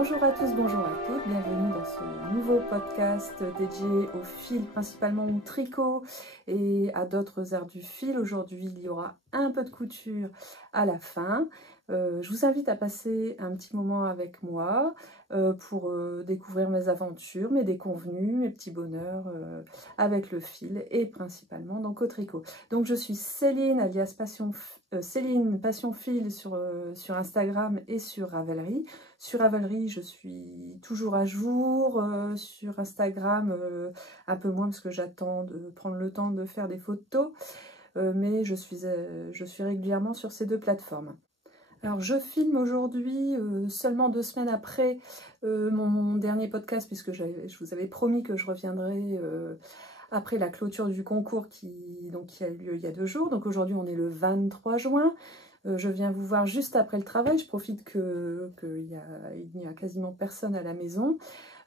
Bonjour à tous, bonjour à toutes, bienvenue dans ce nouveau podcast dédié au fil, principalement au tricot et à d'autres arts du fil. Aujourd'hui, il y aura un peu de couture à la fin. Je vous invite à passer un petit moment avec moi pour découvrir mes aventures, mes déconvenues, mes petits bonheurs avec le fil et principalement donc au tricot. Donc je suis Céline alias Céline Passion Fil sur Instagram et sur Ravelry. Sur Ravelry, je suis toujours à jour. Sur Instagram, un peu moins parce que j'attends de prendre le temps de faire des photos. Mais je suis régulièrement sur ces deux plateformes. Alors je filme aujourd'hui seulement 2 semaines après mon dernier podcast, puisque je vous avais promis que je reviendrai après la clôture du concours qui a eu lieu il y a 2 jours. Donc aujourd'hui on est le 23 juin. Je viens vous voir juste après le travail. Je profite qu'il n'y a quasiment personne à la maison.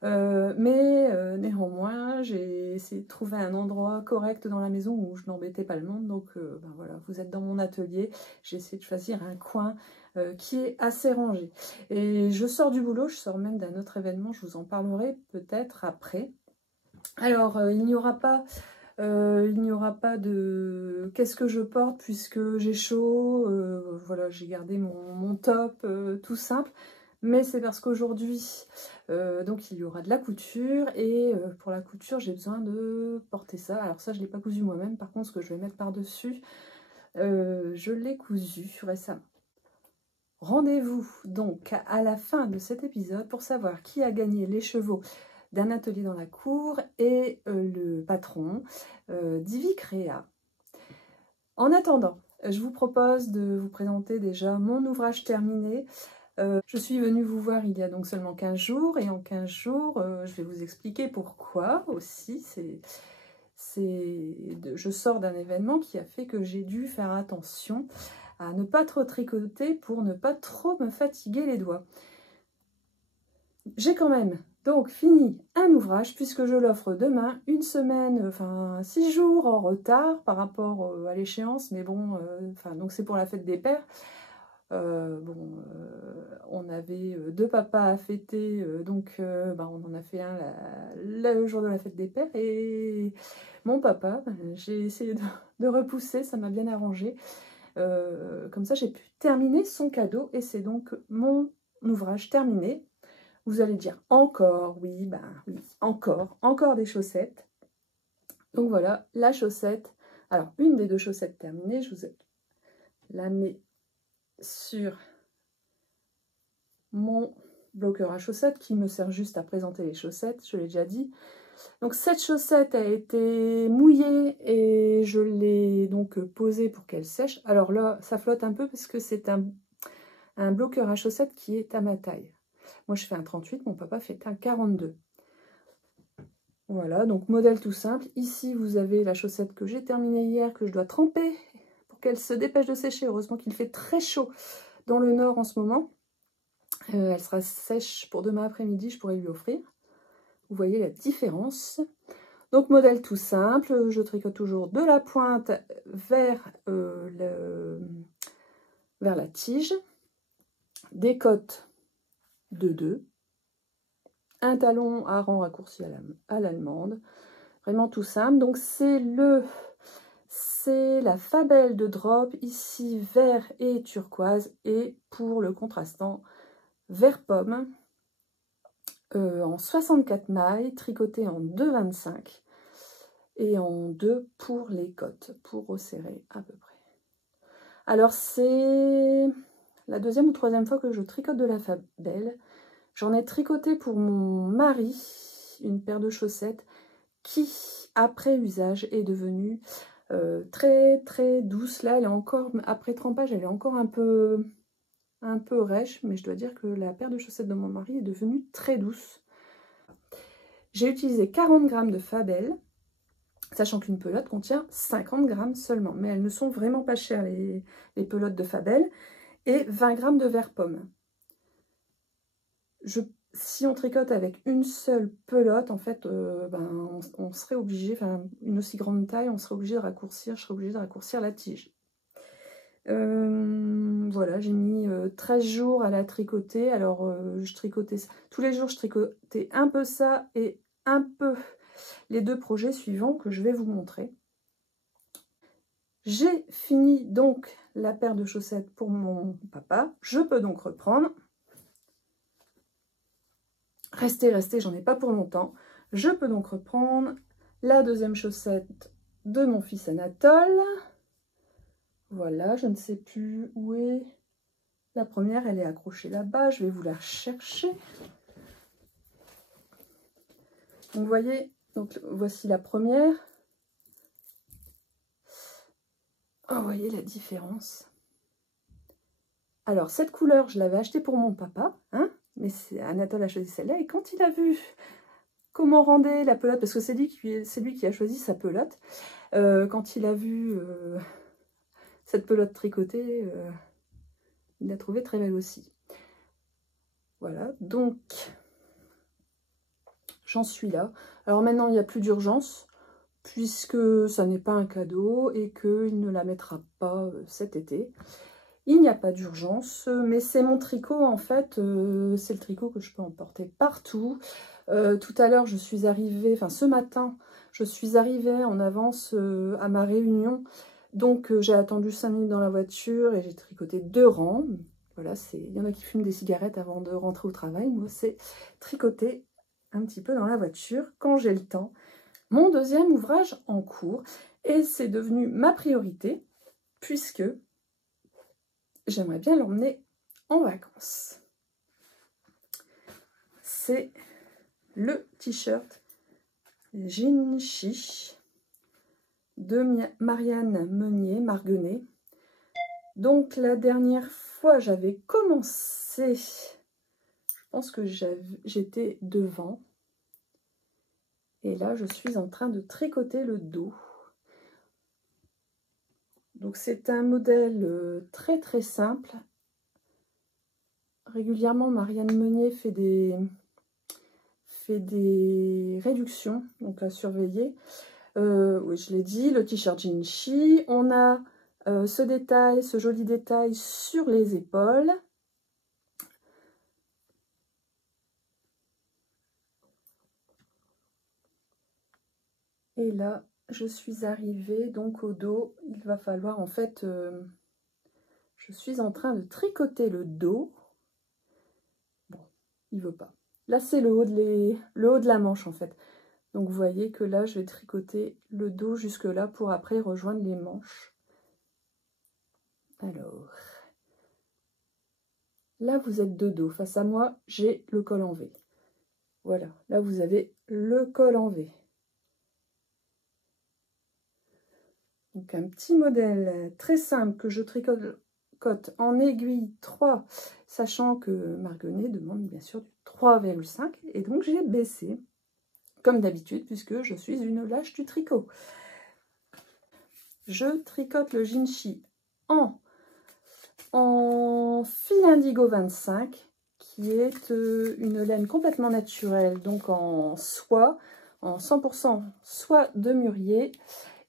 Mais néanmoins, j'ai essayé de trouver un endroit correct dans la maison où je n'embêtais pas le monde. Donc ben voilà, vous êtes dans mon atelier. J'ai essayé de choisir un coin qui est assez rangé. Et je sors du boulot, je sors même d'un autre événement. Je vous en parlerai peut-être après. Alors, il n'y aura pas de qu'est-ce que je porte puisque j'ai chaud. Voilà, j'ai gardé mon top tout simple. Mais c'est parce qu'aujourd'hui, donc il y aura de la couture et pour la couture, j'ai besoin de porter ça. Alors ça, je ne l'ai pas cousu moi-même. Par contre, ce que je vais mettre par-dessus, je l'ai cousu récemment. Rendez-vous donc à la fin de cet épisode pour savoir qui a gagné les chevaux d'un atelier dans la cour et le patron d'Ivy Créa. En attendant, je vous propose de vous présenter déjà mon ouvrage terminé. Je suis venue vous voir il y a donc seulement 15 jours et en 15 jours, je vais vous expliquer pourquoi aussi. Je sors d'un événement qui a fait que j'ai dû faire attention à ne pas trop tricoter pour ne pas trop me fatiguer les doigts. J'ai quand même donc fini un ouvrage puisque je l'offre demain, une semaine, enfin 6 jours en retard par rapport à l'échéance, mais bon, donc c'est pour la fête des pères. On avait 2 papas à fêter, donc on en a fait un le jour de la fête des pères et mon papa, j'ai essayé de repousser, ça m'a bien arrangé. Comme ça j'ai pu terminer son cadeau et c'est donc mon ouvrage terminé. Vous allez dire encore, oui, oui, encore des chaussettes. Donc voilà, la chaussette. Alors, une des 2 chaussettes terminées, je vous la mets sur mon bloqueur à chaussettes qui me sert juste à présenter les chaussettes, je l'ai déjà dit. Donc cette chaussette a été mouillée et je l'ai donc posée pour qu'elle sèche. Alors là, ça flotte un peu parce que c'est un bloqueur à chaussettes qui est à ma taille. Moi, je fais un 38, mon papa fait un 42. Voilà, donc modèle tout simple. Ici, vous avez la chaussette que j'ai terminée hier, que je dois tremper pour qu'elle se dépêche de sécher. Heureusement qu'il fait très chaud dans le nord en ce moment. Elle sera sèche pour demain après-midi, je pourrais lui offrir. Vous voyez la différence. Donc, modèle tout simple. Je tricote toujours de la pointe vers la tige. Des cottes de 2. Un talon à rang raccourci à l'allemande. Vraiment tout simple. Donc c'est la Fabelle de Drop, ici vert et turquoise, et pour le contrastant vert pomme, en 64 mailles, tricoté en 2,25 et en 2 pour les cottes, pour resserrer à peu près. Alors c'est la 2e ou 3e fois que je tricote de la Fabelle. J'en ai tricoté pour mon mari une paire de chaussettes qui, après usage, est devenue très très douce. Là, elle est encore, après trempage, elle est encore un peu rêche, mais je dois dire que la paire de chaussettes de mon mari est devenue très douce. J'ai utilisé 40 g de Fabelle, sachant qu'une pelote contient 50 g seulement, mais elles ne sont vraiment pas chères, les pelotes de Fabelle, et 20 g de vert pomme. Si on tricote avec une seule pelote, en fait, on serait obligé, une aussi grande taille, on serait obligé de raccourcir, je serais obligée de raccourcir la tige. Voilà, j'ai mis 13 jours à la tricoter. Alors, je tricotais tous les jours, je tricotais un peu ça et un peu les deux projets suivants que je vais vous montrer. J'ai fini donc la paire de chaussettes pour mon papa. Je peux donc reprendre. Restez, j'en ai pas pour longtemps. Je peux donc reprendre la deuxième chaussette de mon fils Anatole. Voilà, je ne sais plus où est la première. Elle est accrochée là-bas. Je vais vous la chercher. Donc, vous voyez, donc, voici la première. Oh, vous voyez la différence. Alors, cette couleur, je l'avais achetée pour mon papa, hein, mais Anatole a choisi celle-là. Et quand il a vu comment rendait la pelote, parce que c'est lui qui a choisi sa pelote, quand il a vu cette pelote tricotée, il l'a trouvée très belle aussi. Voilà, donc j'en suis là. Alors maintenant, il n'y a plus d'urgence, puisque ça n'est pas un cadeau et qu'il ne la mettra pas cet été. Il n'y a pas d'urgence, mais c'est mon tricot en fait, c'est le tricot que je peux emporter partout. Tout à l'heure, je suis arrivée, enfin ce matin, je suis arrivée en avance à ma réunion. Donc j'ai attendu 5 minutes dans la voiture et j'ai tricoté 2 rangs. Voilà, il y en a qui fument des cigarettes avant de rentrer au travail. Moi, c'est tricoter un petit peu dans la voiture quand j'ai le temps. Mon deuxième ouvrage en cours, et c'est devenu ma priorité puisque j'aimerais bien l'emmener en vacances. C'est le t-shirt Jinchi de Marianne Meunier, Marguenet. Donc la dernière fois j'avais commencé, je pense que j'étais devant. Et là je suis en train de tricoter le dos. Donc c'est un modèle très très simple. Régulièrement Marianne Meunier fait des réductions, donc à surveiller. Oui, je l'ai dit, le t-shirt Jinchi. On a ce joli détail sur les épaules. Et là, je suis arrivée donc au dos. Il va falloir en fait, je suis en train de tricoter le dos. Bon, il veut pas. Là, c'est le haut de la manche en fait. Donc vous voyez que là, je vais tricoter le dos jusque là pour après rejoindre les manches. Alors, là, vous êtes de dos. Face à moi, j'ai le col en V. Voilà, là, vous avez le col en V. Donc, un petit modèle très simple que je tricote en aiguille 3, sachant que Marguenet demande bien sûr du 3,5. Et donc, j'ai baissé, comme d'habitude, puisque je suis une lâche du tricot. Je tricote le Jinchi en fil indigo 25, qui est une laine complètement naturelle, donc en soie, en 100% soie de mûrier,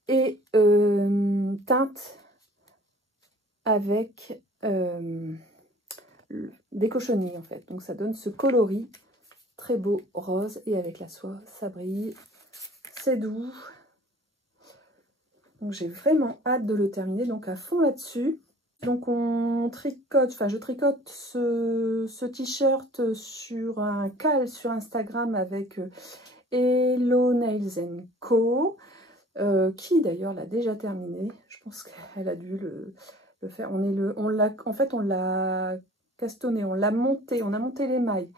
et teinte avec des cochonniers en fait. Donc ça donne ce coloris très beau rose, et avec la soie, ça brille, c'est doux. Donc j'ai vraiment hâte de le terminer, donc à fond là-dessus. Donc on tricote, enfin je tricote ce t-shirt sur un cal sur Instagram avec Hello Nails Co, qui d'ailleurs l'a déjà terminé. Je pense qu'elle a dû le faire. En fait on l'a castonné, on a monté les mailles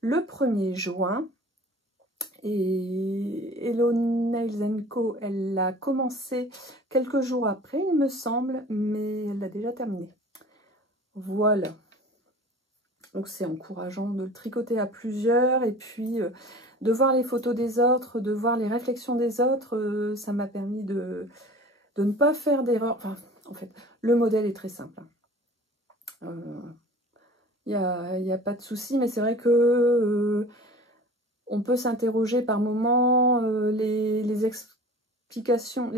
le 1er juin. Et Hello Nails Co, elle l'a commencé quelques jours après, il me semble, mais elle l'a déjà terminé. Voilà. Donc c'est encourageant de le tricoter à plusieurs, et puis de voir les photos des autres, de voir les réflexions des autres, ça m'a permis de ne pas faire d'erreur. Enfin, en fait, le modèle est très simple. Il n'y a pas de souci, mais c'est vrai que on peut s'interroger par moments, les explications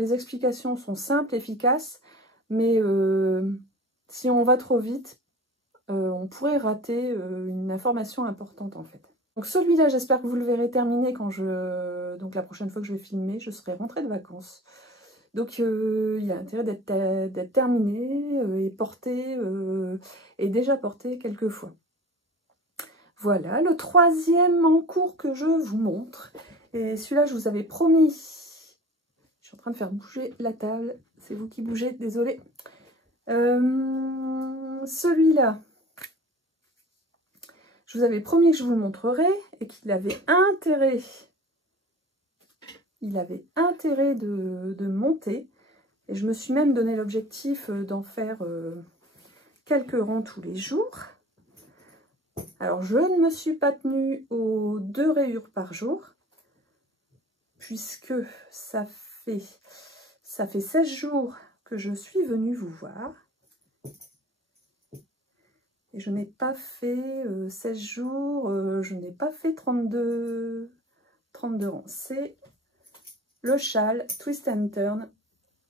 sont simples, efficaces, mais si on va trop vite, on pourrait rater une information importante en fait. Donc celui-là, j'espère que vous le verrez terminé donc la prochaine fois que je vais filmer, je serai rentrée de vacances. Donc il y a intérêt d'être terminé et porté, et déjà porté quelques fois. Voilà, le troisième en cours que je vous montre. Et celui-là, je vous avais promis. Je suis en train de faire bouger la table. C'est vous qui bougez, désolé. Celui-là, je vous avais promis que je vous le montrerais et qu'il avait intérêt. Il avait intérêt de monter. Et je me suis même donné l'objectif d'en faire quelques rangs tous les jours. Alors, je ne me suis pas tenue aux 2 rayures par jour, puisque ça fait 16 jours que je suis venue vous voir. Et je n'ai pas fait 16 jours, je n'ai pas fait 32 rangs. C'est le châle Twist and Turn.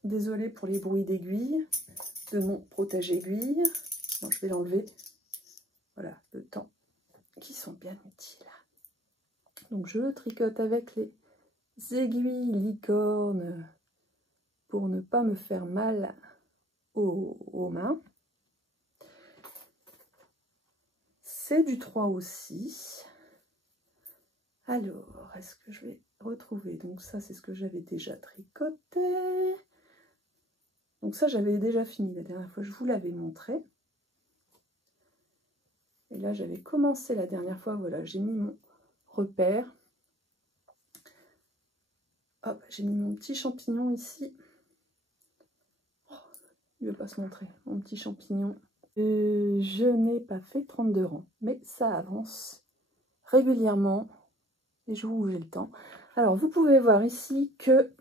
Désolée pour les bruits d'aiguille, de mon protège-aiguille. Bon, je vais l'enlever. Voilà, le temps qui sont bien utiles. Donc je le tricote avec les aiguilles licorne pour ne pas me faire mal aux mains. C'est du 3 aussi. Alors, est-ce que je vais retrouver? Donc ça, c'est ce que j'avais déjà tricoté. Donc ça, j'avais déjà fini la dernière fois, je vous l'avais montré. Et là, j'avais commencé la dernière fois, voilà, j'ai mis mon repère. Hop, j'ai mis mon petit champignon ici. Oh, il ne veut pas se montrer, mon petit champignon. Je n'ai pas fait 32 rangs, mais ça avance régulièrement. Et je vous j'ai le temps. Alors, vous pouvez voir ici que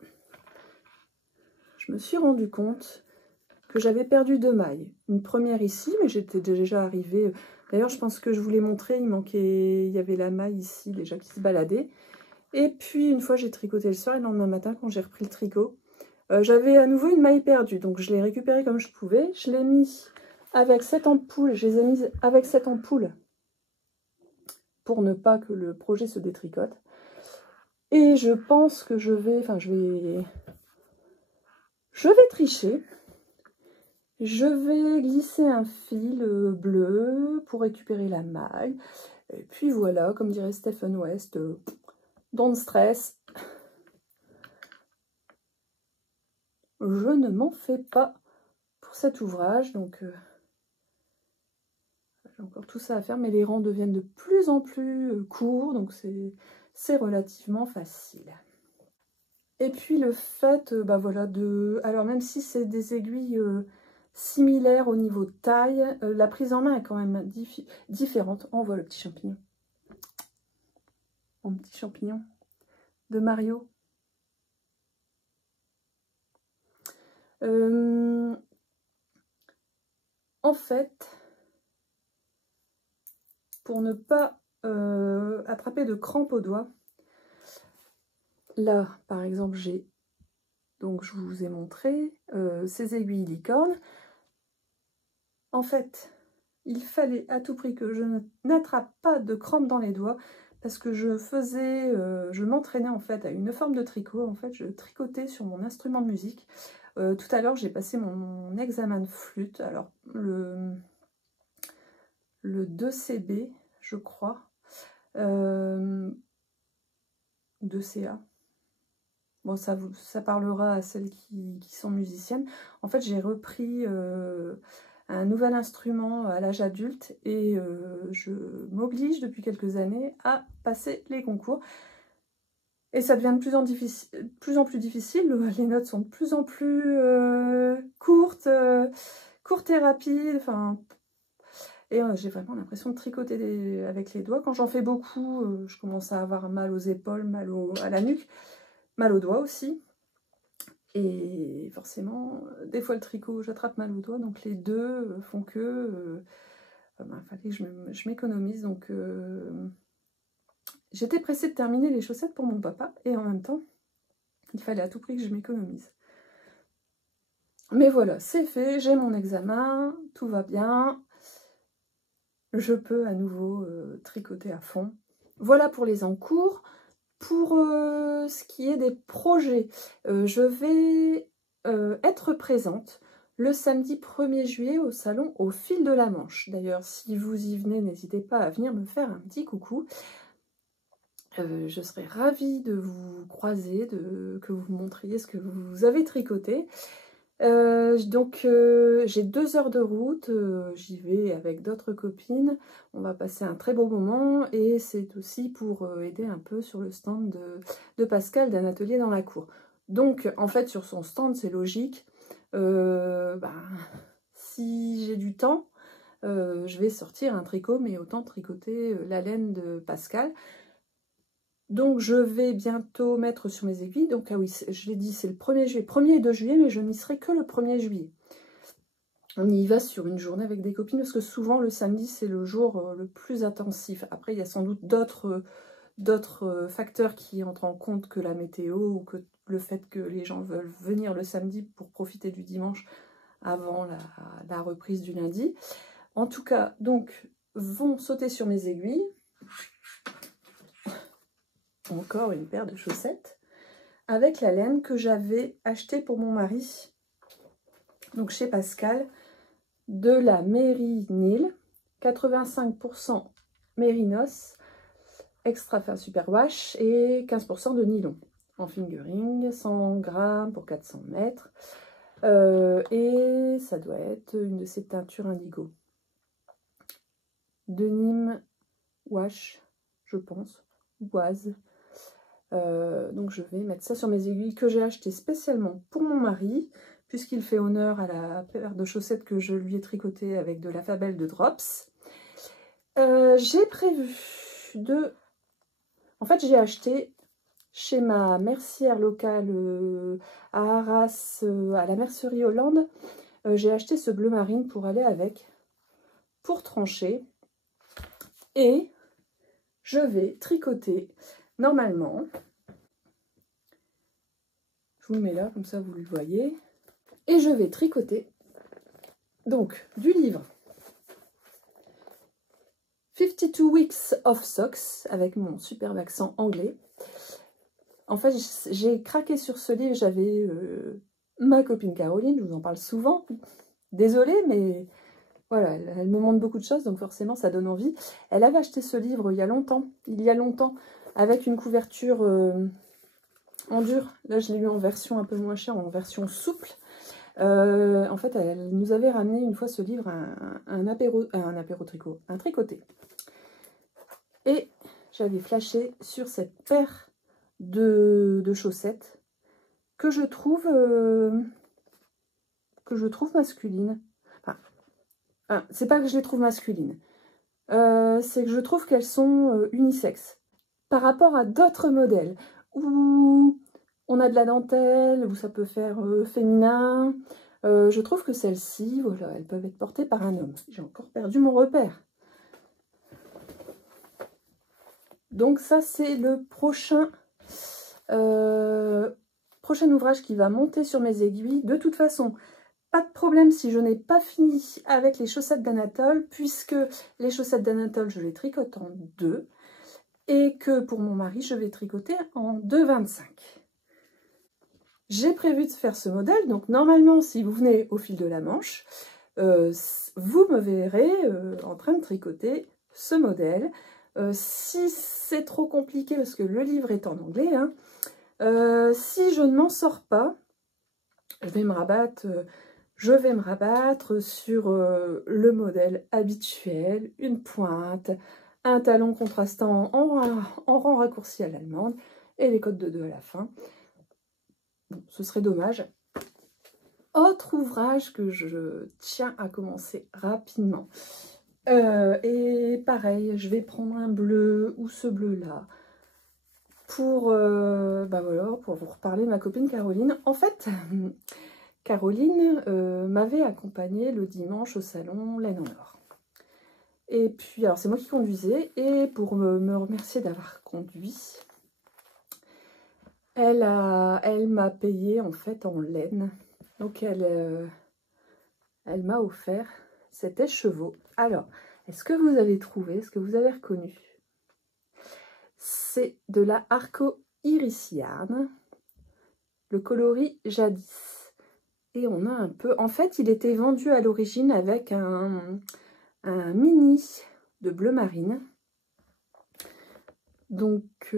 je me suis rendu compte que j'avais perdu 2 mailles. Une première ici, mais j'étais déjà arrivée. D'ailleurs, je pense que je vous l'ai montré, il y avait la maille ici déjà qui se baladait. Et puis, une fois, j'ai tricoté le soir et le lendemain matin, quand j'ai repris le tricot, j'avais à nouveau une maille perdue. Donc, je l'ai récupérée comme je pouvais. Je l'ai mis avec cette ampoule. Je les ai mises avec cette ampoule pour ne pas que le projet se détricote. Et je pense que je vais tricher. Je vais glisser un fil bleu pour récupérer la maille. Et puis voilà, comme dirait Stephen West, don't stress. Je ne m'en fais pas pour cet ouvrage. Donc, j'ai encore tout ça à faire, mais les rangs deviennent de plus en plus courts. Donc, c'est relativement facile. Et puis le fait, voilà, alors même si c'est des aiguilles similaires au niveau de taille, la prise en main est quand même différente. On voit le petit champignon. Mon petit champignon de Mario. En fait, pour ne pas attraper de crampes aux doigts, là, par exemple, donc je vous ai montré ces aiguilles licorne. En fait, il fallait à tout prix que je n'attrape pas de crampes dans les doigts parce que je m'entraînais en fait à une forme de tricot. En fait, je tricotais sur mon instrument de musique. Tout à l'heure, j'ai passé mon examen de flûte. Alors, le 2CB, je crois, 2CA. Bon, ça parlera à celles qui sont musiciennes. En fait, j'ai repris un nouvel instrument à l'âge adulte et je m'oblige depuis quelques années à passer les concours. Et ça devient de plus en plus difficile. Les notes sont de plus en plus courtes et rapides. Enfin, et j'ai vraiment l'impression de tricoter avec les doigts. Quand j'en fais beaucoup, je commence à avoir mal aux épaules, mal à la nuque. Mal aux doigts aussi. Et forcément, des fois le tricot, j'attrape mal aux doigts. Donc les deux font que fallait que je m'économise. Donc j'étais pressée de terminer les chaussettes pour mon papa. Et en même temps, il fallait à tout prix que je m'économise. Mais voilà, c'est fait, j'ai mon examen, tout va bien. Je peux à nouveau tricoter à fond. Voilà pour les encours. Pour ce qui est des projets, je vais être présente le samedi 1er juillet au salon Au Fil de la Manche. D'ailleurs, si vous y venez, n'hésitez pas à venir me faire un petit coucou. Je serais ravie de vous croiser, que vous me montriez ce que vous avez tricoté. J'ai 2 heures de route, j'y vais avec d'autres copines, on va passer un très beau moment et c'est aussi pour aider un peu sur le stand de Pascal d'un atelier dans la cour. Donc en fait sur son stand c'est logique, si j'ai du temps, je vais sortir un tricot mais autant tricoter la laine de Pascal. Donc je vais bientôt mettre sur mes aiguilles, donc ah oui, je l'ai dit, c'est le 1er juillet, 1er et 2 juillet, mais je n'y serai que le 1er juillet. On y va sur une journée avec des copines, parce que souvent le samedi, c'est le jour le plus intensif. Après, il y a sans doute d'autres facteurs qui entrent en compte que la météo, ou que le fait que les gens veulent venir le samedi pour profiter du dimanche avant la reprise du lundi. En tout cas, donc, vont sauter sur mes aiguilles. Encore une paire de chaussettes avec la laine que j'avais achetée pour mon mari, donc chez Pascal, de la Merinil, 85% mérinos, extra fin superwash et 15% de nylon en fingering, 100 grammes pour 400 mètres. Et ça doit être une de ces teintures indigo. De Nîmes wash, je pense, oise. Donc je vais mettre ça sur mes aiguilles que j'ai acheté spécialement pour mon mari, puisqu'il fait honneur à la paire de chaussettes que je lui ai tricotée avec de la Fabelle de Drops. J'ai prévu de... En fait, j'ai acheté chez ma mercière locale à Arras, à la mercerie Hollande, j'ai acheté ce bleu marine pour aller avec, pour trancher. Et je vais tricoter, normalement, je vous le mets là, comme ça vous le voyez, et je vais tricoter donc du livre 52 Weeks of Socks avec mon superbe accent anglais. En fait, j'ai craqué sur ce livre, j'avais ma copine Caroline, je vous en parle souvent, désolée, mais voilà, elle me montre beaucoup de choses, donc forcément ça donne envie. Elle avait acheté ce livre il y a longtemps, avec une couverture en dur. Là, je l'ai eu en version un peu moins chère, en version souple. En fait, elle nous avait ramené une fois ce livre, un apéro tricot, un tricoté. Et j'avais flashé sur cette paire de chaussettes que je trouve masculine. Enfin, c'est pas que je les trouve masculines, c'est que je trouve qu'elles sont unisexes. Par rapport à d'autres modèles où on a de la dentelle, où ça peut faire féminin, je trouve que celles-ci, voilà, elles peuvent être portées par un homme. J'ai encore perdu mon repère. Donc ça, c'est le prochain ouvrage qui va monter sur mes aiguilles. De toute façon, pas de problème si je n'ai pas fini avec les chaussettes d'Anatole, puisque les chaussettes d'Anatole, je les tricote en 2. Et que pour mon mari, je vais tricoter en 2,25. J'ai prévu de faire ce modèle, donc normalement, si vous venez au fil de la Manche, vous me verrez en train de tricoter ce modèle. Si c'est trop compliqué, parce que le livre est en anglais, hein, si je ne m'en sors pas, je vais me rabattre sur le modèle habituel, une pointe, un talon contrastant en rang raccourci à l'allemande et les codes de 2 à la fin. Bon, ce serait dommage. Autre ouvrage que je tiens à commencer rapidement. Et pareil, je vais prendre un bleu ou ce bleu-là pour, voilà, pour vous reparler de ma copine Caroline. En fait, Caroline m'avait accompagnée le dimanche au salon Laine en Or. Et puis, alors c'est moi qui conduisais, et pour me remercier d'avoir conduit, elle m'a payé en fait en laine. Donc elle m'a offert cet écheveau. Alors, est-ce que vous avez trouvé, est-ce que vous avez reconnu? C'est de la Arco Iris Yarn, le coloris Jadis. Et on a un peu... En fait, il était vendu à l'origine avec un mini de bleu marine. Donc,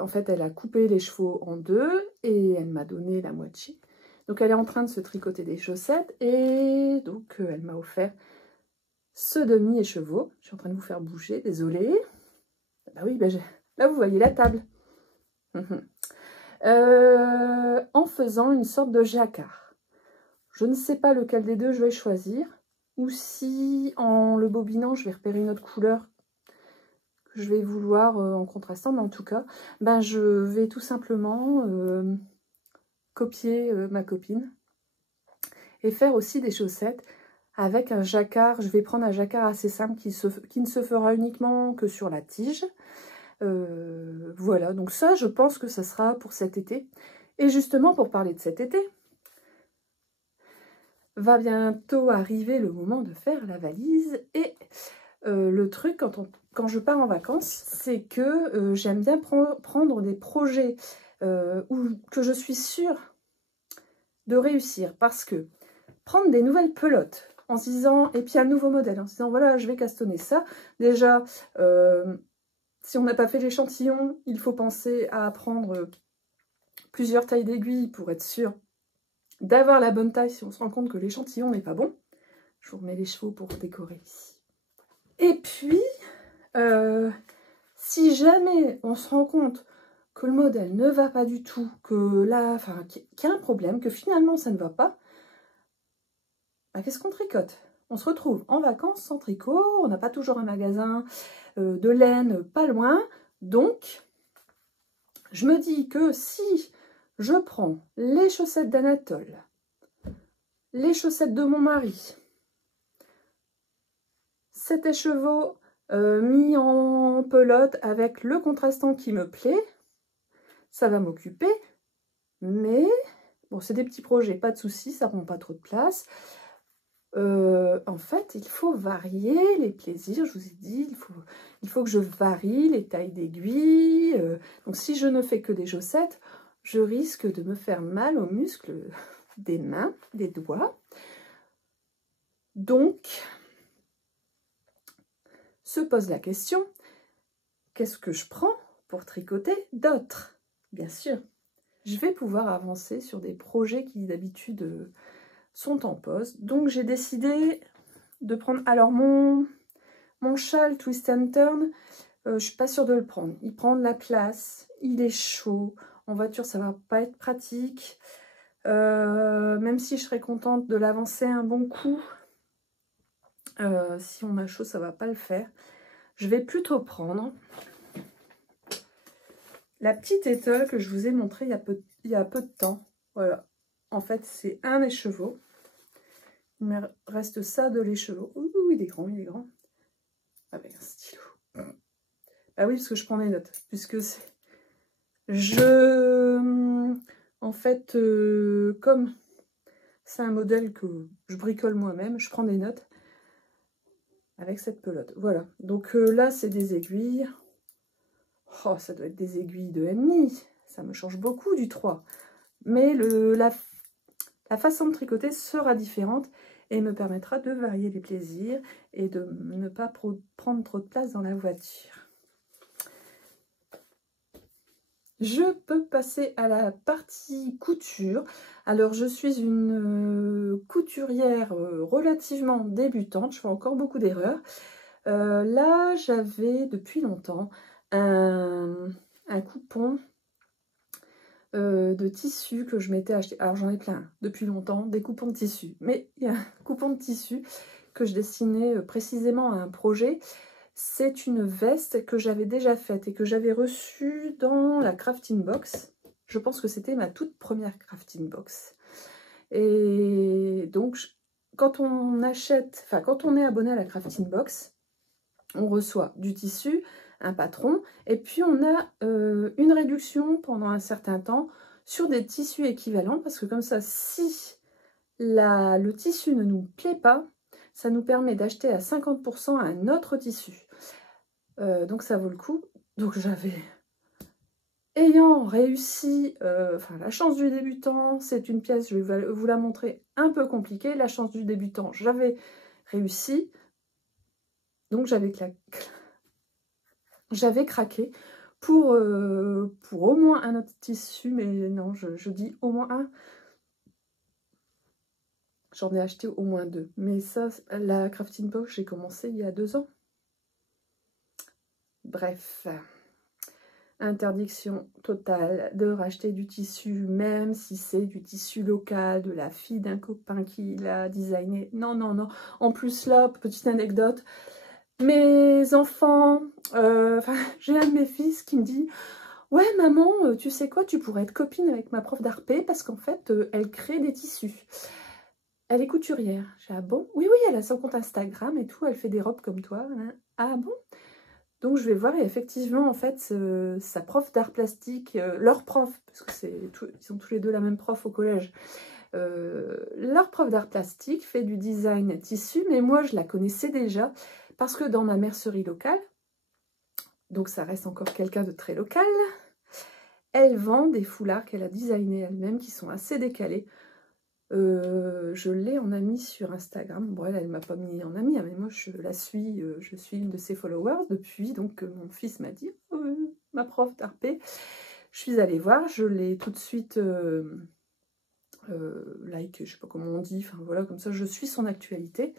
en fait, elle a coupé les chevaux en deux et elle m'a donné la moitié. Donc, elle est en train de se tricoter des chaussettes et donc, elle m'a offert ce demi-écheveau. Je suis en train de vous faire bouger, désolée. Bah oui, bah là, vous voyez la table. En faisant une sorte de jacquard. Je ne sais pas lequel des deux je vais choisir, ou si en le bobinant, je vais repérer une autre couleur que je vais vouloir en contrastant, mais en tout cas, ben, je vais tout simplement copier ma copine et faire aussi des chaussettes avec un jacquard. Je vais prendre un jacquard assez simple qui ne se fera uniquement que sur la tige. Voilà, donc ça, je pense que ça sera pour cet été. Et justement, pour parler de cet été, va bientôt arriver le moment de faire la valise. Et le truc, quand je pars en vacances, c'est que j'aime bien prendre des projets que je suis sûre de réussir. Parce que prendre des nouvelles pelotes en se disant, et puis un nouveau modèle, en se disant, voilà, je vais castonner ça. Déjà, si on n'a pas fait l'échantillon, il faut penser à prendre plusieurs tailles d'aiguilles pour être sûr d'avoir la bonne taille si on se rend compte que l'échantillon n'est pas bon. Je vous remets les chevaux pour décorer ici. Et puis, si jamais on se rend compte que le modèle ne va pas du tout, qu'il y a un problème, que finalement ça ne va pas, bah, qu'est-ce qu'on tricote? On se retrouve en vacances sans tricot, on n'a pas toujours un magasin de laine pas loin, donc je me dis que si je prends les chaussettes d'Anatole, les chaussettes de mon mari, cet écheveau mis en pelote avec le contrastant qui me plaît, ça va m'occuper, mais bon, c'est des petits projets, pas de souci, ça prend pas trop de place. En fait, il faut varier les plaisirs, je vous ai dit, il faut que je varie les tailles d'aiguilles. Donc si je ne fais que des chaussettes, je risque de me faire mal aux muscles des mains, des doigts. Donc, se pose la question, qu'est-ce que je prends pour tricoter d'autres? Bien sûr, je vais pouvoir avancer sur des projets qui d'habitude sont en pause. Donc j'ai décidé de prendre... Alors mon châle Twist and Turn, je suis pas sûre de le prendre. Il prend de la place, il est chaud. En voiture, ça va pas être pratique. Même si je serais contente de l'avancer un bon coup, si on a chaud, ça va pas le faire. Je vais plutôt prendre la petite étole que je vous ai montrée il y a peu de temps. Voilà. En fait, c'est un écheveau. Il me reste ça de l'écheveau. Ouh, il est grand, il est grand. Avec un stylo. Ah oui, parce que je prends des notes. Puisque c'est... En fait, comme c'est un modèle que je bricole moi-même, je prends des notes avec cette pelote. Voilà. Donc là, c'est des aiguilles. Oh, ça doit être des aiguilles de 1,5. Ça me change beaucoup du 3. Mais la façon de tricoter sera différente et me permettra de varier les plaisirs et de ne pas prendre trop de place dans la voiture. Je peux passer à la partie couture. Alors, je suis une couturière relativement débutante. Je fais encore beaucoup d'erreurs. Là, j'avais depuis longtemps un coupon de tissu que je m'étais acheté. Alors, j'en ai plein depuis longtemps, des coupons de tissu. Mais il y a un coupon de tissu que je destinais précisément à un projet. C'est une veste que j'avais déjà faite et que j'avais reçue dans la crafting box. Je pense que c'était ma toute première crafting box. Et donc, quand on achète, enfin, quand on est abonné à la crafting box, on reçoit du tissu, un patron, et puis on a une réduction pendant un certain temps sur des tissus équivalents, parce que comme ça, si le tissu ne nous plaît pas, ça nous permet d'acheter à 50% un autre tissu. Donc ça vaut le coup. Donc ayant réussi, enfin la chance du débutant, c'est une pièce, je vais vous la montrer, un peu compliquée. La chance du débutant, j'avais réussi. Donc j'avais craqué pour au moins un autre tissu, mais non, je dis au moins un. J'en ai acheté au moins 2. Mais ça, la crafting box, j'ai commencé il y a 2 ans. Bref, interdiction totale de racheter du tissu, même si c'est du tissu local, de la fille d'un copain qui l'a designé. Non, non, non. En plus là, petite anecdote, mes enfants, j'ai un de mes fils qui me dit « Ouais maman, tu sais quoi, tu pourrais être copine avec ma prof d'arpé parce qu'en fait, elle crée des tissus. » Elle est couturière. J'ai « Ah bon ?» Oui, oui, elle a son compte Instagram et tout, elle fait des robes comme toi. Ah bon? Donc je vais voir et effectivement, en fait, sa prof d'art plastique, leur prof, parce que ils sont tous les deux la même prof au collège, leur prof d'art plastique fait du design tissu, mais moi je la connaissais déjà parce que dans ma mercerie locale, donc ça reste encore quelqu'un de très local, elle vend des foulards qu'elle a designés elle-même qui sont assez décalés. Je l'ai en amie sur Instagram. Bon, elle m'a pas mis en amie, hein, mais moi je la suis, je suis une de ses followers depuis. Donc mon fils m'a dit ma prof d'arpé. Je suis allée voir, je l'ai tout de suite like, je sais pas comment on dit, enfin voilà, comme ça je suis son actualité.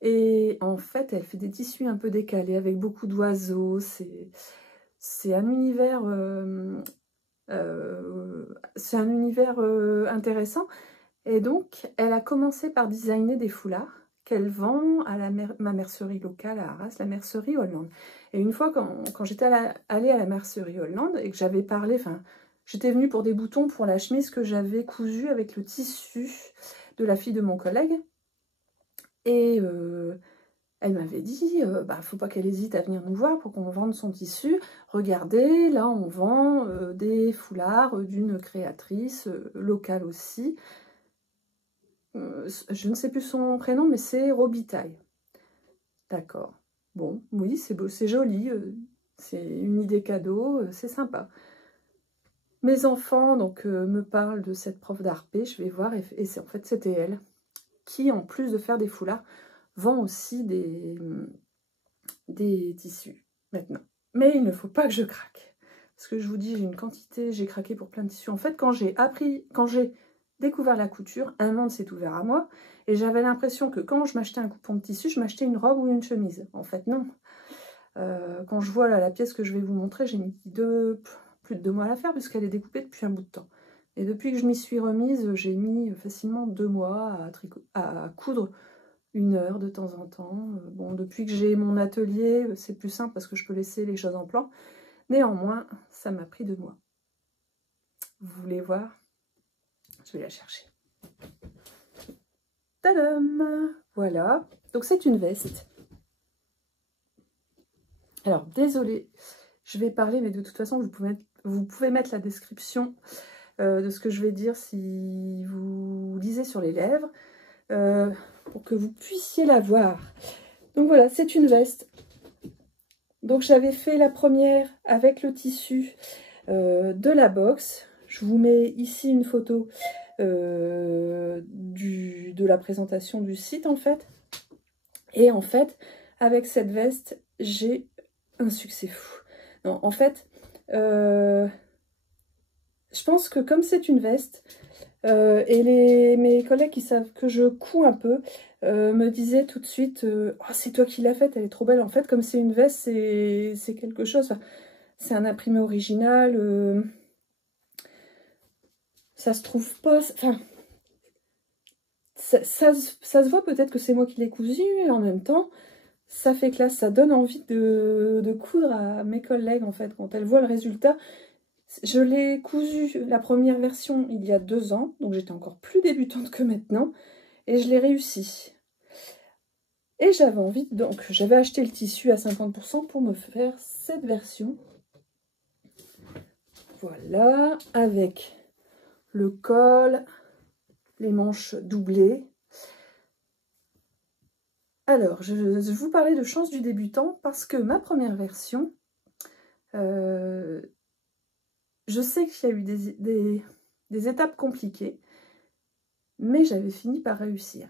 Et en fait, elle fait des tissus un peu décalés avec beaucoup d'oiseaux. C'est un univers, intéressant. Et donc, elle a commencé par designer des foulards qu'elle vend à ma mercerie locale à Arras, la mercerie Hollande. Et une fois, quand j'étais allée à la mercerie Hollande et que j'avais parlé, enfin, j'étais venue pour des boutons pour la chemise que j'avais cousue avec le tissu de la fille de mon collègue. Et elle m'avait dit, faut pas qu'elle hésite à venir nous voir pour qu'on vende son tissu. Regardez, là, on vend des foulards d'une créatrice locale aussi. Je ne sais plus son prénom, mais c'est Robitaille. D'accord. Bon, oui, c'est beau, c'est joli. C'est une idée cadeau, c'est sympa. Mes enfants donc me parlent de cette prof d'arpé, je vais voir, et en fait c'était elle qui, en plus de faire des foulards, vend aussi des tissus maintenant. Mais il ne faut pas que je craque. Parce que je vous dis, j'ai craqué pour plein de tissus. En fait, quand j'ai découvert la couture, un monde s'est ouvert à moi et j'avais l'impression que quand je m'achetais un coupon de tissu, je m'achetais une robe ou une chemise. En fait, non. Quand je vois là, la pièce que je vais vous montrer, j'ai mis plus de 2 mois à la faire puisqu'elle est découpée depuis un bout de temps. Et depuis que je m'y suis remise, j'ai mis facilement 2 mois à coudre 1 heure de temps en temps. Bon, depuis que j'ai mon atelier, c'est plus simple parce que je peux laisser les choses en plan. Néanmoins, ça m'a pris 2 mois. Vous voulez voir? Je vais la chercher. Tadam! Voilà. Donc c'est une veste. Alors, désolée, je vais parler, mais de toute façon, vous pouvez mettre la description de ce que je vais dire si vous lisez sur les lèvres, pour que vous puissiez la voir. Donc voilà, c'est une veste. Donc j'avais fait la première avec le tissu de la box. Je vous mets ici une photo de la présentation du site en fait. Et en fait, avec cette veste, j'ai un succès fou. Non, en fait, je pense que comme c'est une veste, et mes collègues qui savent que je couds un peu, me disaient tout de suite oh, c'est toi qui l'as faite, elle est trop belle. En fait, comme c'est une veste, c'est quelque chose. Enfin, c'est un imprimé original. Ça se trouve pas. Enfin, ça se voit peut-être que c'est moi qui l'ai cousu, et en même temps, ça fait classe. Ça donne envie de coudre à mes collègues, en fait, quand elles voient le résultat. Je l'ai cousu, la première version, il y a 2 ans, donc j'étais encore plus débutante que maintenant, et je l'ai réussi. Et j'avais envie, donc j'avais acheté le tissu à 50% pour me faire cette version. Voilà, avec le col, les manches doublées. Alors, je vous parlais de chance du débutant parce que ma première version, je sais qu'il y a eu des étapes compliquées, mais j'avais fini par réussir.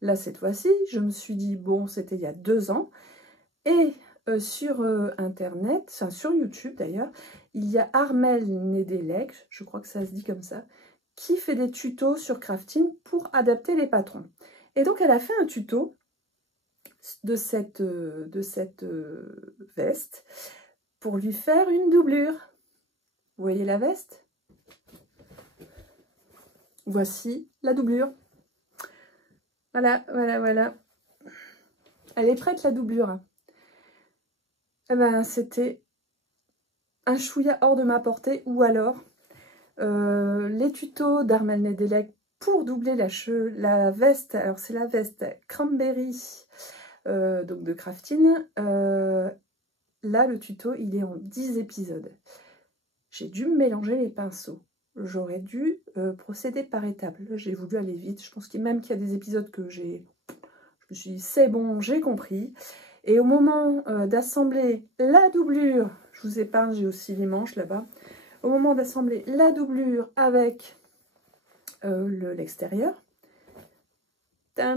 Là, cette fois-ci, je me suis dit, bon, c'était il y a 2 ans, et sur Internet, enfin sur YouTube d'ailleurs, il y a Armelle Nedelec, je crois que ça se dit comme ça, qui fait des tutos sur crafting pour adapter les patrons. Et donc, elle a fait un tuto de cette veste pour lui faire une doublure. Vous voyez la veste? Voici la doublure. Voilà, voilà, voilà. Elle est prête, la doublure. Eh ben, c'était un chouïa hors de ma portée, ou alors les tutos d'Armelle Nedelec pour doubler la veste. Alors, c'est la veste Cranberry, donc de crafting. Là, le tuto, il est en 10 épisodes. J'ai dû mélanger les pinceaux. J'aurais dû procéder par étapes. J'ai voulu aller vite. Je pense qu'il y a des épisodes que je me suis dit, c'est bon, j'ai compris. Et au moment d'assembler la doublure, je vous épargne, j'ai aussi les manches là-bas. Au moment d'assembler la doublure avec l'extérieur, la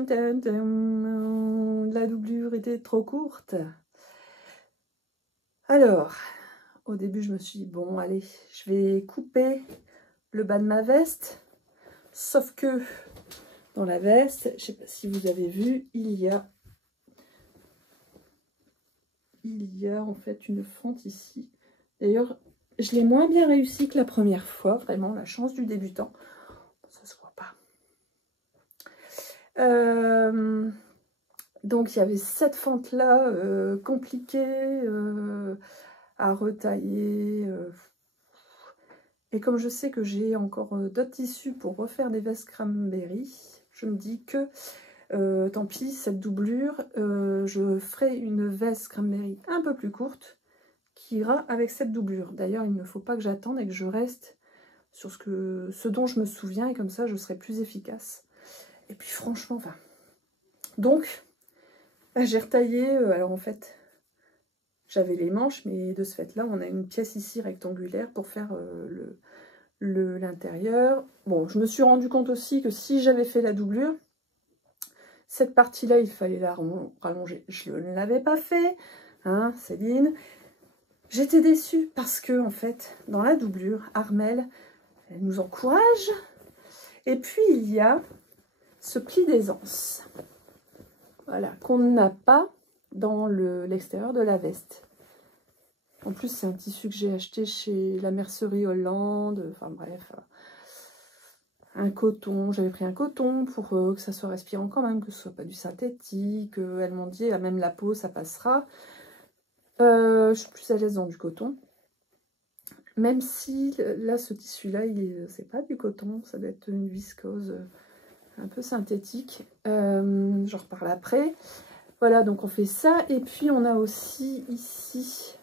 doublure était trop courte. Alors, au début, je me suis dit, bon, allez, je vais couper le bas de ma veste. Sauf que dans la veste, je ne sais pas si vous avez vu, il y a en fait une fente ici. D'ailleurs, je l'ai moins bien réussi que la première fois, vraiment, la chance du débutant. Ça se voit pas. Donc, il y avait cette fente-là, compliquée à retailler. Et comme je sais que j'ai encore d'autres tissus pour refaire des vestes cranberry, je me dis que tant pis, cette doublure, je ferai une veste cranberry un peu plus courte qui ira avec cette doublure. D'ailleurs, il ne faut pas que j'attende et que je reste sur ce dont je me souviens, et comme ça, je serai plus efficace. Et puis franchement, enfin... Donc, j'ai retaillé, alors en fait, j'avais les manches, mais de ce fait-là, on a une pièce ici rectangulaire pour faire l'intérieur. Bon, je me suis rendu compte aussi que si j'avais fait la doublure, cette partie-là, il fallait la rallonger. Je ne l'avais pas fait, hein, Céline. J'étais déçue parce que, en fait, dans la doublure, Armelle, elle nous encourage. Et puis, il y a ce pli d'aisance. Voilà, qu'on n'a pas dans l'extérieur de la veste. En plus, c'est un tissu que j'ai acheté chez la mercerie Hollande. Enfin bref, un coton. J'avais pris un coton pour que ça soit respirant quand même, que ce soit pas du synthétique. Elles m'ont dit, même la peau, ça passera. Je suis plus à l'aise dans du coton. Même si, là, ce tissu-là, c'est pas du coton. Ça doit être une viscose un peu synthétique. J'en reparle après. Voilà, donc on fait ça. Et puis, on a aussi ici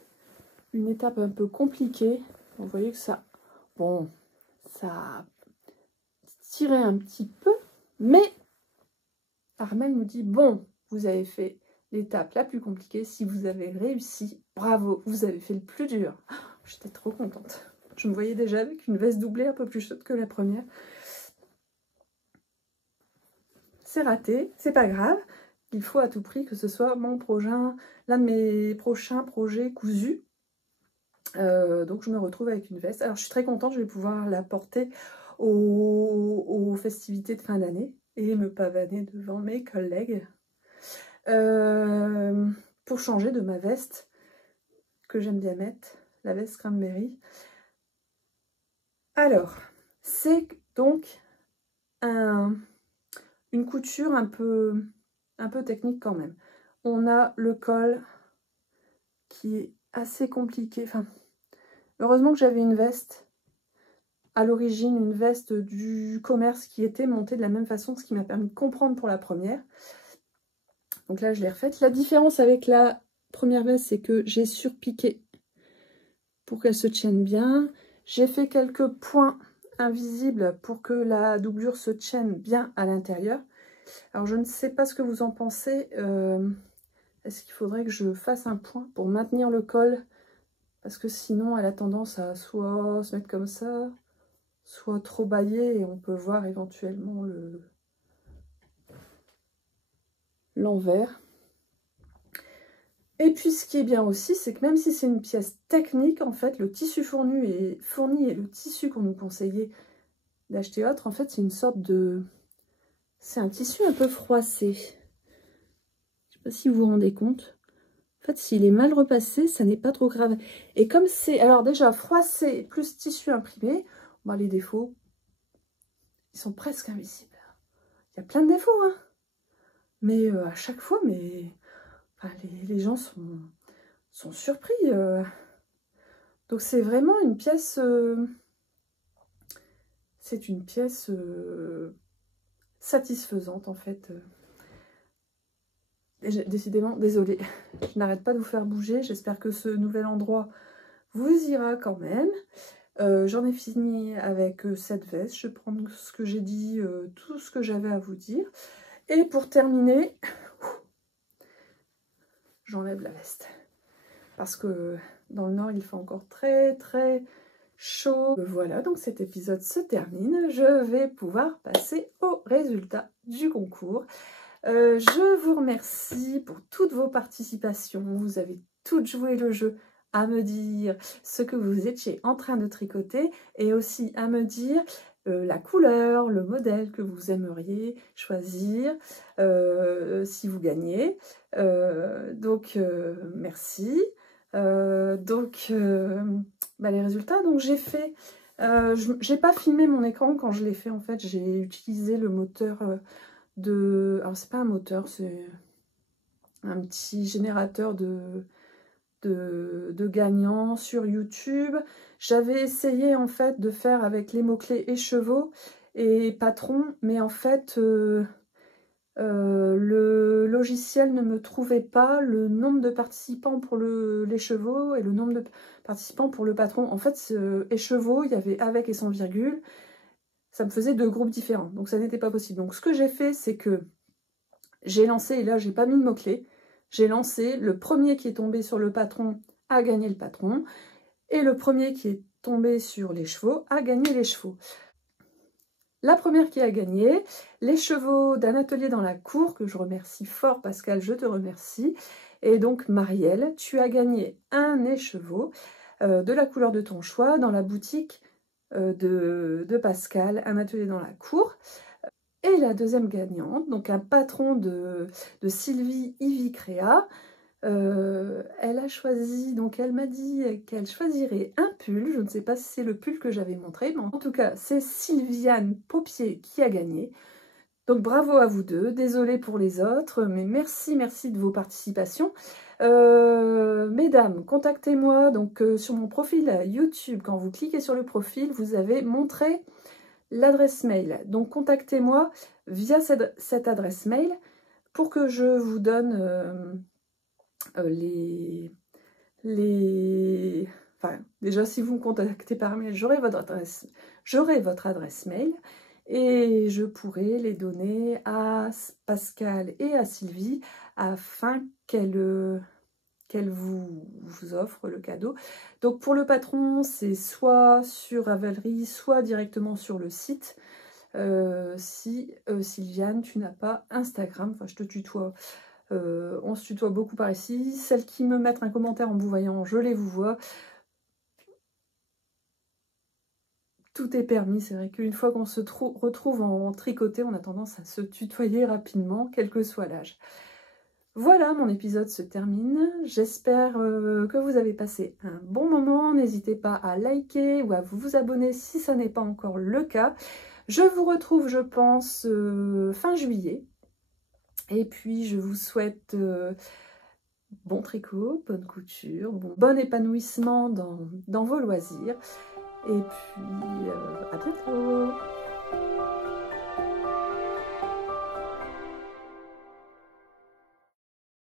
une étape un peu compliquée. Vous voyez que ça... Bon, ça a tiré un petit peu. Mais Armelle nous dit, bon, vous avez fait l'étape la plus compliquée. Si vous avez réussi, bravo, vous avez fait le plus dur. J'étais trop contente. Je me voyais déjà avec une veste doublée un peu plus chaude que la première. C'est raté, c'est pas grave. Il faut à tout prix que ce soit l'un de mes prochains projets cousus. Donc je me retrouve avec une veste. Alors je suis très contente, je vais pouvoir la porter aux festivités de fin d'année et me pavaner devant mes collègues pour changer de ma veste que j'aime bien mettre, la veste cranberry. Alors, c'est donc une couture un peu technique quand même. On a le col qui est assez compliqué. Enfin, heureusement que j'avais une veste à l'origine, une veste du commerce qui était montée de la même façon, ce qui m'a permis de comprendre pour la première. Donc là, je l'ai refaite. La différence avec la première veste, c'est que j'ai surpiqué pour qu'elle se tienne bien. J'ai fait quelques points invisible pour que la doublure se tienne bien à l'intérieur. Alors je ne sais pas ce que vous en pensez. Est-ce qu'il faudrait que je fasse un point pour maintenir le col? Parce que sinon elle a tendance à soit se mettre comme ça, soit trop bailler et on peut voir éventuellement l'envers. Et puis ce qui est bien aussi, c'est que même si c'est une pièce technique, en fait, le tissu fourni et le tissu qu'on nous conseillait d'acheter autre, en fait, c'est une sorte de... C'est un tissu un peu froissé. Je ne sais pas si vous vous rendez compte. En fait, s'il est mal repassé, ça n'est pas trop grave. Et comme c'est... Alors déjà, froissé plus tissu imprimé, bah, les défauts, ils sont presque invisibles. Il y a plein de défauts, hein. Mais à chaque fois, enfin, les gens sont surpris. Donc c'est vraiment une pièce... C'est une pièce satisfaisante, en fait. Décidément, désolée, je n'arrête pas de vous faire bouger. J'espère que ce nouvel endroit vous ira quand même. J'en ai fini avec cette veste. Je prends ce que j'ai dit, tout ce que j'avais à vous dire. Et pour terminer, j'enlève la veste. Parce que dans le nord, il fait encore très très chaud. Voilà, donc cet épisode se termine. Je vais pouvoir passer au résultat du concours. Je vous remercie pour toutes vos participations. Vous avez toutes joué le jeu à me dire ce que vous étiez en train de tricoter et aussi à me dire la couleur, le modèle que vous aimeriez choisir si vous gagnez. Merci. Les résultats, donc j'ai fait... j'ai pas filmé mon écran quand je l'ai fait, en fait. J'ai utilisé le moteur... Alors c'est pas un moteur, c'est un petit générateur de gagnants sur YouTube. J'avais essayé en fait de faire avec les mots-clés écheveau et patron, mais en fait le logiciel ne me trouvait pas le nombre de participants pour les chevaux et le nombre de participants pour le patron. En fait, écheveau, il y avait avec et sans virgule. Ça me faisait deux groupes différents, donc ça n'était pas possible. Donc ce que j'ai fait, c'est que j'ai lancé, et là j'ai pas mis de mots-clés, j'ai lancé le premier qui est tombé sur le patron a gagné le patron, et le premier qui est tombé sur les chevaux a gagné les chevaux. La première qui a gagné, les chevaux d'un atelier dans la cour, que je remercie fort Pascal, je te remercie, et donc Marielle, tu as gagné un écheveau de la couleur de ton choix dans la boutique de Pascal, un atelier dans la cour. Et la deuxième gagnante, donc un patron de Sylvie Ivy Créa, elle a choisi, donc elle m'a dit qu'elle choisirait un pull, je ne sais pas si c'est le pull que j'avais montré, mais en tout cas c'est Sylviane Paupier qui a gagné. Donc bravo à vous deux, désolée pour les autres, mais merci de vos participations. Mesdames, contactez-moi donc sur mon profil YouTube. Quand vous cliquez sur le profil, vous avez montré l'adresse mail. Donc contactez-moi via cette adresse mail pour que je vous donne Enfin, déjà si vous me contactez par mail, j'aurai votre adresse mail et je pourrai les donner à Pascal et à Sylvie afin qu'elles vous offre le cadeau. Donc pour le patron, c'est soit sur Ravelry, soit directement sur le site. Si Sylviane, tu n'as pas Instagram, enfin je te tutoie, on se tutoie beaucoup par ici. Celles qui me mettent un commentaire en vous voyant, je les vous vois. Tout est permis, c'est vrai qu'une fois qu'on se retrouve en tricoté, on a tendance à se tutoyer rapidement, quel que soit l'âge. Voilà, mon épisode se termine. J'espère que vous avez passé un bon moment. N'hésitez pas à liker ou à vous abonner si ça n'est pas encore le cas. Je vous retrouve, je pense, fin juillet. Et puis, je vous souhaite bon tricot, bonne couture, bon épanouissement dans vos loisirs. Et puis, à bientôt!